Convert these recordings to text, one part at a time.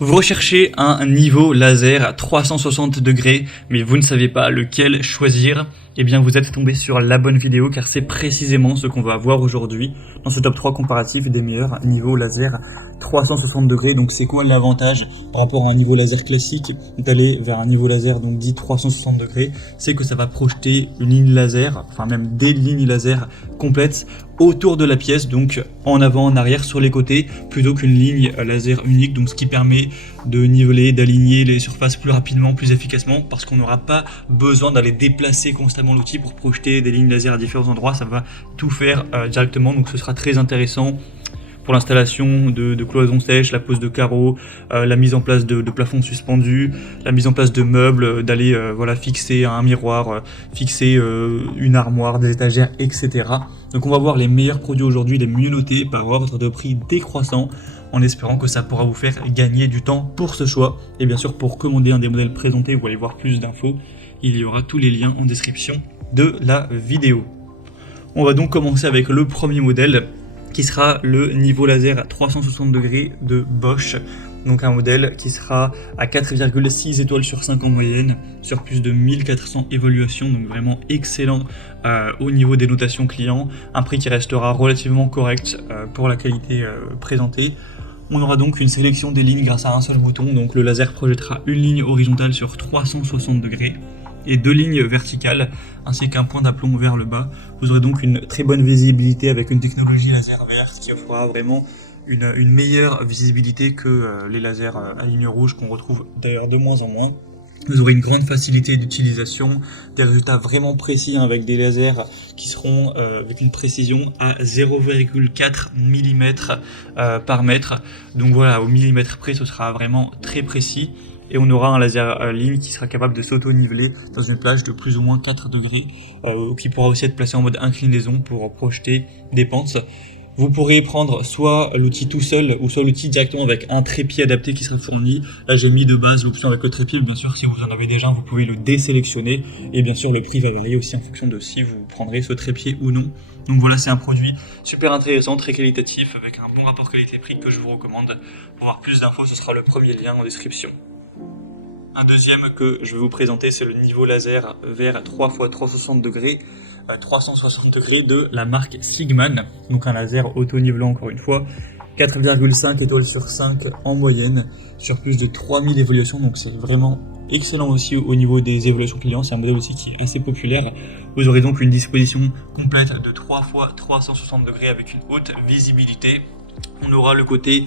Vous recherchez un niveau laser à 360 degrés, mais vous ne savez pas lequel choisir. Eh bien, vous êtes tombé sur la bonne vidéo, car c'est précisément ce qu'on va voir aujourd'hui dans ce top 3 comparatif des meilleurs niveaux laser 360 degrés. Donc, c'est quoi l'avantage par rapport à un niveau laser classique d'aller vers un niveau laser donc dit 360 degrés? C'est que ça va projeter une ligne laser, enfin même des lignes laser complètes autour de la pièce, donc en avant, en arrière, sur les côtés, plutôt qu'une ligne laser unique, donc ce qui permet de niveler, d'aligner les surfaces plus rapidement, plus efficacement, parce qu'on n'aura pas besoin d'aller déplacer constamment l'outil pour projeter des lignes laser à différents endroits. Ça va tout faire directement, donc ce sera très intéressant pour l'installation de cloisons sèches, la pose de carreaux, la mise en place de plafonds suspendus, la mise en place de meubles, d'aller voilà, fixer un miroir, fixer une armoire, des étagères, etc. Donc on va voir les meilleurs produits aujourd'hui, les mieux notés par ordre de prix décroissant, en espérant que ça pourra vous faire gagner du temps pour ce choix. Et bien sûr, pour commander un des modèles présentés, vous allez voir plus d'infos, il y aura tous les liens en description de la vidéo. On va donc commencer avec le premier modèle, qui sera le niveau laser à 360 degrés de Bosch. Donc un modèle qui sera à 4,6 étoiles sur 5 en moyenne, sur plus de 1400 évaluations, donc vraiment excellent au niveau des notations clients. Un prix qui restera relativement correct pour la qualité présentée. On aura donc une sélection des lignes grâce à un seul bouton, donc le laser projettera une ligne horizontale sur 360 degrés. Et deux lignes verticales, ainsi qu'un point d'aplomb vers le bas. Vous aurez donc une très bonne visibilité avec une technologie laser verte qui offrira vraiment une meilleure visibilité que les lasers à ligne rouge qu'on retrouve d'ailleurs de moins en moins. Vous aurez une grande facilité d'utilisation, des résultats vraiment précis avec des lasers qui seront avec une précision à 0,4 mm par mètre. Donc voilà, au millimètre près, ce sera vraiment très précis. Et on aura un laser ligne qui sera capable de s'auto-niveler dans une plage de plus ou moins 4 degrés, qui pourra aussi être placé en mode inclinaison pour projeter des pentes. Vous pourrez prendre soit l'outil tout seul, ou soit l'outil directement avec un trépied adapté qui sera fourni. Là, j'ai mis de base l'option avec le trépied. Bien sûr, si vous en avez déjà, vous pouvez le désélectionner. Et bien sûr, le prix va varier aussi en fonction de si vous prendrez ce trépied ou non. Donc voilà, c'est un produit super intéressant, très qualitatif, avec un bon rapport qualité-prix que je vous recommande. Pour voir plus d'infos, ce sera le premier lien en description. Un deuxième que je vais vous présenter, c'est le niveau laser vers 3x360 degrés, 360 degrés de la marque Sigman, donc un laser auto-nivelant encore une fois, 4,5 étoiles sur 5 en moyenne, sur plus de 3000 évaluations, donc c'est vraiment excellent aussi au niveau des évaluations clients. C'est un modèle aussi qui est assez populaire. Vous aurez donc une disposition complète de 3x360 degrés avec une haute visibilité. On aura le côté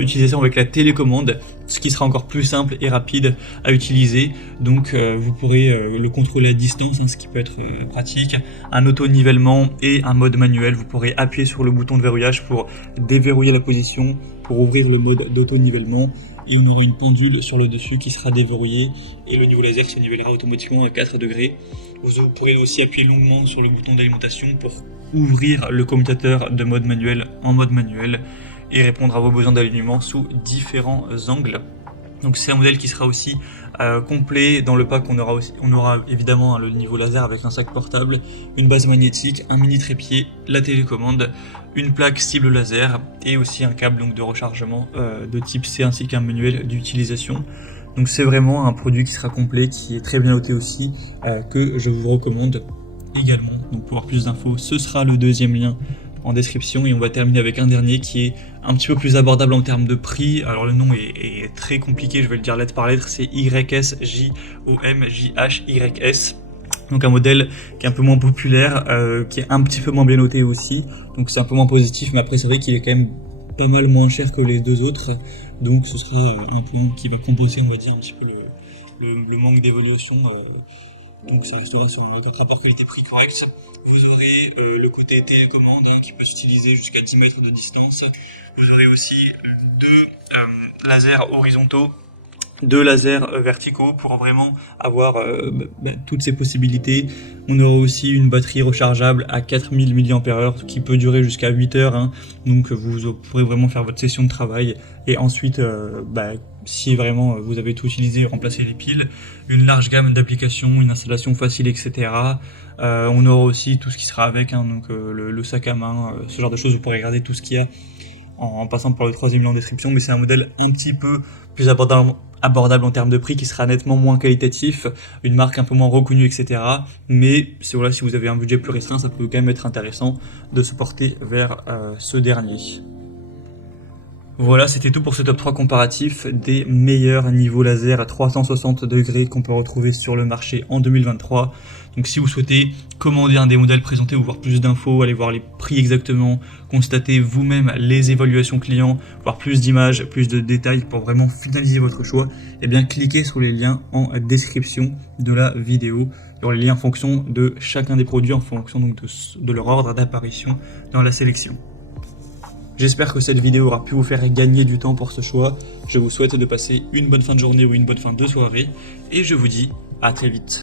utilisation avec la télécommande, ce qui sera encore plus simple et rapide à utiliser. Donc vous pourrez le contrôler à distance, ce qui peut être pratique. Un auto-nivellement et un mode manuel. Vous pourrez appuyer sur le bouton de verrouillage pour déverrouiller la position, pour ouvrir le mode d'auto-nivellement. Et on aura une pendule sur le dessus qui sera déverrouillée et le niveau laser se nivellera automatiquement à 4 degrés. Vous pourrez aussi appuyer longuement sur le bouton d'alimentation pour ouvrir le commutateur de mode manuel en mode manuel et répondre à vos besoins d'alignement sous différents angles. Donc c'est un modèle qui sera aussi complet. Dans le pack, on aura évidemment le niveau laser avec un sac portable, une base magnétique, un mini trépied, la télécommande, une plaque cible laser et aussi un câble donc, de rechargement de type C ainsi qu'un manuel d'utilisation. Donc c'est vraiment un produit qui sera complet, qui est très bien noté aussi, que je vous recommande également. Donc pour avoir plus d'infos, ce sera le deuxième lien en description, et on va terminer avec un dernier qui est un petit peu plus abordable en termes de prix. Alors le nom est très compliqué, je vais le dire lettre par lettre, c'est YSJOMJHYS. Donc un modèle qui est un peu moins populaire, qui est un petit peu moins bien noté aussi, donc c'est un peu moins positif, mais après c'est vrai qu'il est quand même pas mal moins cher que les deux autres, donc ce sera un point qui va compenser, on va dire, un petit peu le manque d'évaluation. Donc ça restera sur un rapport qualité-prix correct. Vous aurez le côté télécommande qui peut s'utiliser jusqu'à 10 mètres de distance. Vous aurez aussi deux lasers horizontaux, deux lasers verticaux pour vraiment avoir toutes ces possibilités. On aura aussi une batterie rechargeable à 4000 mAh qui peut durer jusqu'à 8 heures. Donc vous pourrez vraiment faire votre session de travail et ensuite si vraiment vous avez tout utilisé, remplacer les piles. Une large gamme d'applications, une installation facile, etc. On aura aussi tout ce qui sera avec, donc le sac à main, ce genre de choses. Vous pourrez regarder tout ce qu'il y a en passant par le troisième lien en description, mais c'est un modèle un petit peu plus abordable en termes de prix, qui sera nettement moins qualitatif, une marque un peu moins reconnue, etc. Mais voilà, si vous avez un budget plus restreint, ça peut quand même être intéressant de se porter vers ce dernier. Voilà, c'était tout pour ce top 3 comparatif des meilleurs niveaux laser à 360 degrés qu'on peut retrouver sur le marché en 2023. Donc si vous souhaitez commander un des modèles présentés ou voir plus d'infos, aller voir les prix exactement, constater vous-même les évaluations clients, voir plus d'images, plus de détails pour vraiment finaliser votre choix, eh bien cliquez sur les liens en description de la vidéo. Il y aura les liens en fonction de chacun des produits, en fonction donc de leur ordre d'apparition dans la sélection. J'espère que cette vidéo aura pu vous faire gagner du temps pour ce choix. Je vous souhaite de passer une bonne fin de journée ou une bonne fin de soirée et je vous dis à très vite.